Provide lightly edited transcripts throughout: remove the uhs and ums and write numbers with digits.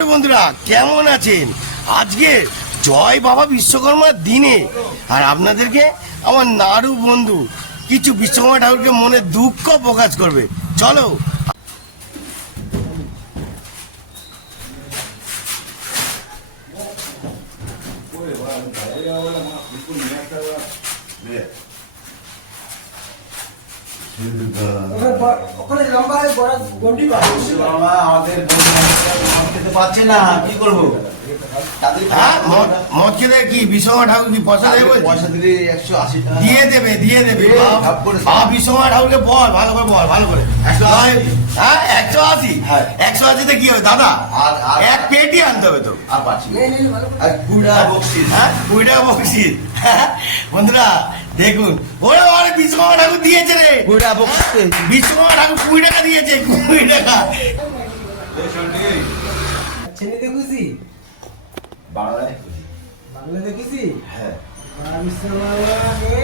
বন্ধুরা কেমন আছেন? আজকে জয় বাবা বিশ্বকর্মার দিনে আর আপনাদেরকে আমার নাড়ু বন্ধু কিছু বিশ্বকর্মা ঠাকুরকে মনে দুঃখ প্রকাশ করবে। চলো মদ খেতে কি বিশ্বকর্মা ঠাকুর কি পয়সা দেবে? পয়সা দিলে 180 টাকা দিয়ে দেবে বিশ্বকর্মা ঠাকুরকে বল, ভালো করে বল, ভালো করে। 180 180তে কি হবে দাদা? এক পেটি আনতে হবে তো। আর পাচ্ছি 20 টাকা বকশিস। 20 টাকা বকশিস। বন্ধুরা দেখুন, ওরে ওরে বিশ্বকর্মা ঠাকুর দিয়েছে রে, 20 টাকা বকশিস। বিশ্বকর্মা ঠাকুর 20 টাকা দিয়েছে, 20 টাকা। ছেলেতে খুশি, বাংলায় বাংলাতে খুশি। হ্যাঁ বিশ্বকর্মাকে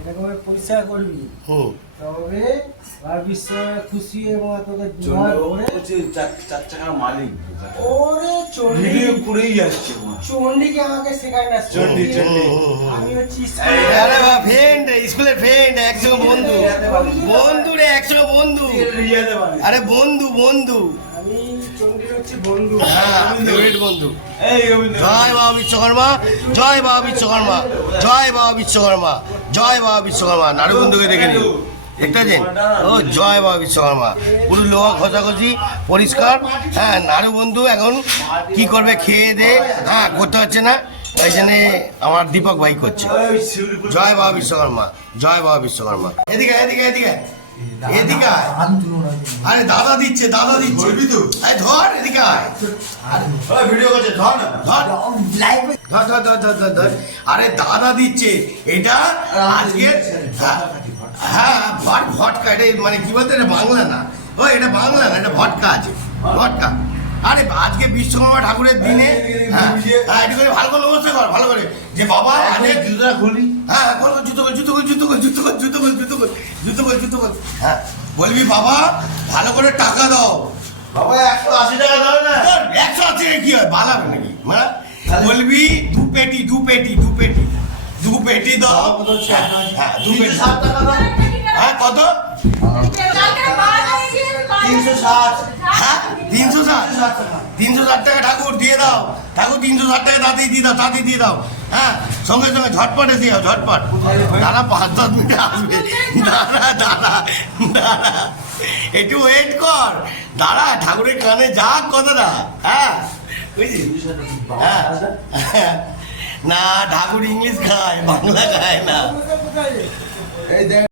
এরকম পরিষ্কার করবি, হুম, তবে আর বিশ্বকর্মা খুশি এবং তোকে চার চাকার মালিক। ওরে চন্ডী ভিডিও করেই যাচ্ছে। চন্ডীকে আমাকে শেখায় না। চন্ডী। আমি হচ্ছি আরে বাবা, ফ্রেন্ড, স্কুলের ফ্রেন্ড, একসঙ্গে বন্ধু, বন্ধু রে, একসঙ্গে বন্ধু। আরে বন্ধু বন্ধু, আমি চন্ডীর হচ্ছি বন্ধু। হ্যাঁ, ফেভারিট বন্ধু। জয় বাবা বিশ্বকর্মা, জয় বাবা বিশ্বকর্মা, জয় বাবা বিশ্বকর্মা, জয় বাবা বিশ্বকর্মা। নাড়ু বন্ধুকে দেখে নিন, দেখতেছেন? ও জয় বাবা বিশ্বকর্মা, পুরো লোহা খোঁচাখুচি পরিষ্কার। হ্যাঁ, নাড়ু বন্ধু এখন কি করবে, খেয়ে দে, হ্যাঁ করতে হচ্ছে না, ওই জন্যে আমার দীপক ভাই করছে। জয় বাবা বিশ্বকর্মা, জয় বাবা বিশ্বকর্মা। এদিকে এদিকে এদিকে এদিকে আয়। আরে দাদা দিচ্ছে, দাদা দিচ্ছে, আরে ধর, এদিকে আয়। ভিডিও করছে, ধর না। ধর ধর ধর ধর ধর ধর ধর। আরে দাদা দিচ্ছে এটা আজকে। হ্যাঁ ভটকা, এটা মানে কি বলতো, এটা বাংলা না, ও এটা বাংলা না, এটা ভটকা আছে, ভটকা। আরে আজকে বিশ্বকর্মা ঠাকুরের দিনে একটু করে ভালো করে নমস্কার কর, ভালো করে, যে বাবা আজকে জুতা খুলি। হ্যাঁ করো, জুতো কর, জুতো কর, জুতো কর, জুতো কর, জুতো কর, জুতো কর, জুতো কর, জুতো কর। হ্যাঁ বলবি বাবা ভালো করে টাকা দাও। বাবা 180 টাকা দাও না। 180 কি হয়, ভালো হবে নাকি? হ্যাঁ বলবি দু পেটি দু পেটি দু পেটি দু পেটি দাও। হ্যাঁ 2 পেটি। 360 টাকা দাও। হ্যাঁ কত? 360। হ্যাঁ 360 টাকা ঠাকুর দিয়ে দাও। ঠাকুর 360 টাকা তাতেই দিয়ে দাও, তাতেই দিয়ে দাও। হ্যাঁ সঙ্গে সঙ্গে ঝটপট এসে যাও, ঝটপট। দাঁড়া 5-10 মিনিট আসবে, দাঁড়া দাঁড়া দাঁড়া, একটু ওয়েট কর, দাঁড়া, ঠাকুরের কানে যাক কথাটা। হ্যাঁ বুঝলি? হ্যাঁ না, ঠাকুর ইংলিশ খায়, বাংলা খায় না। এই দেখ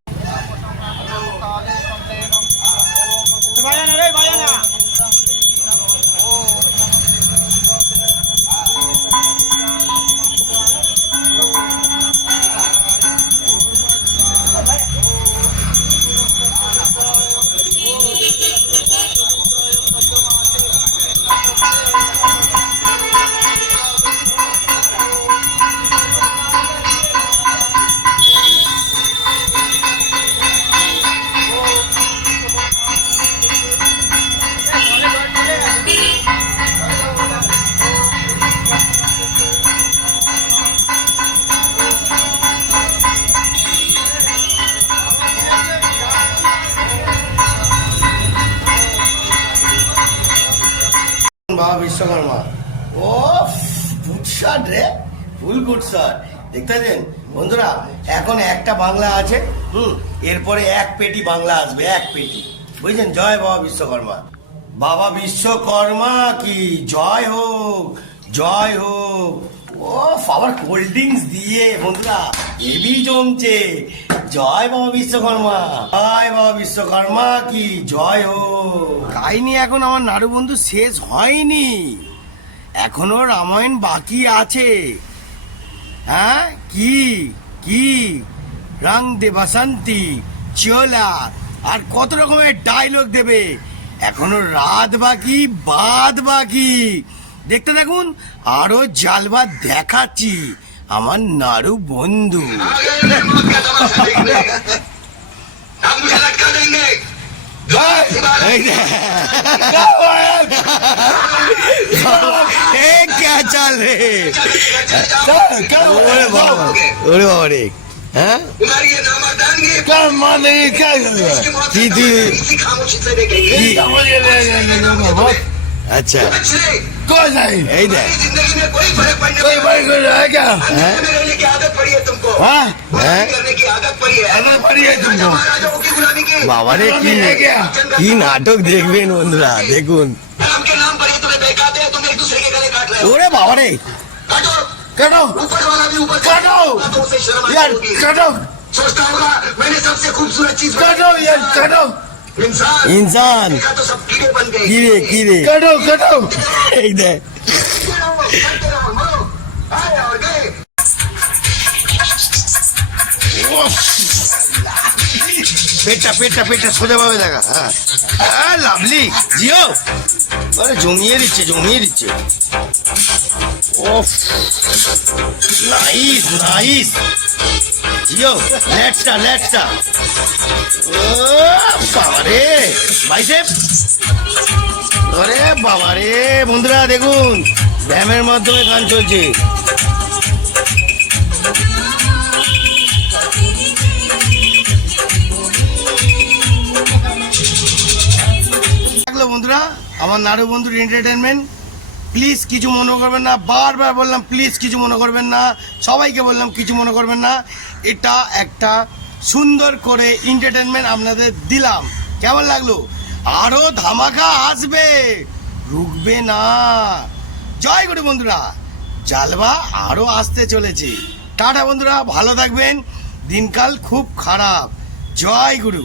বাবা বিশ্বকর্মা, ও গুড শট রে, ফুল গুড শট। দেখতেছেন বন্ধুরা, এখন একটা বাংলা আছে, এরপরে এক পেটি বাংলা আসবে, এক পেটি, বুঝছেন? জয় বাবা বিশ্বকর্মা, বাবা বিশ্বকর্মা কি জয় হোক, জয় হোক। ও আবার কোল্ড ড্রিঙ্কস দিয়ে বন্ধুরা হেভি জমছে। জয় বাবা বিশ্বকর্মা, জয় বাবা বিশ্বকর্মা কি জয় হোক। কাহিনী এখন আমার নাড়ু বন্ধু শেষ হয়নি, এখনো রামায়ণ বাকি আছে। হ্যাঁ কি কি রং দে বাসন্তী, চোলা, আর কত রকমের ডায়লগ দেবে, এখনো রাত বাকি, বাদ বাকি। দেখতে থাকুন, আরো জালবাদ দেখাচ্ছি আমার নাড়ু বন্ধু। हम मुझे लटका देंगे। এই যে। এ क्या चाल रे ওরে বাবা ওরে বাবা রে হ্যাঁ কি তুই আচ্ছা এই দেখ হ্যাঁ বাবা রে কি নাটক দেখবেন বন্ধুরা দেখুন ওরে বাবা রে কাটো কাটো यार काटो सोचता होगा मैंने सबसे खूबसूरत चीज काटो यार काटो इंसान तो सब कीड़े बन गए कीड़े काटो काटो এই দেখ और गए পেটটা সোজা ভাবে দেখা হ্যাঁ লাভলি জিও আরে জমিয়ে দিচ্ছে ওফ নাইস জিও লেটসটা ও বাবারে বাইসেপ আরে বাবারে বন্ধুরা দেখুন ব্যায়ামের মাধ্যমে গান চলছে বন্ধুরা আমার নাড়ু বন্ধুর এন্টারটেনমেন্ট প্লিজ কিছু মনে করবেন না বারবার বললাম প্লিজ কিছু মনে করবেন না সবাইকে বললাম কিছু মনে করবেন না এটা একটা সুন্দর করে এন্টারটেনমেন্ট আপনাদের দিলাম কেমন লাগলো আরো ধামাকা আসবে রুকবে না জয় গুরু বন্ধুরা জালবা আরো আসতে চলেছে টাটা বন্ধুরা ভালো থাকবেন দিনকাল খুব খারাপ জয় গুরু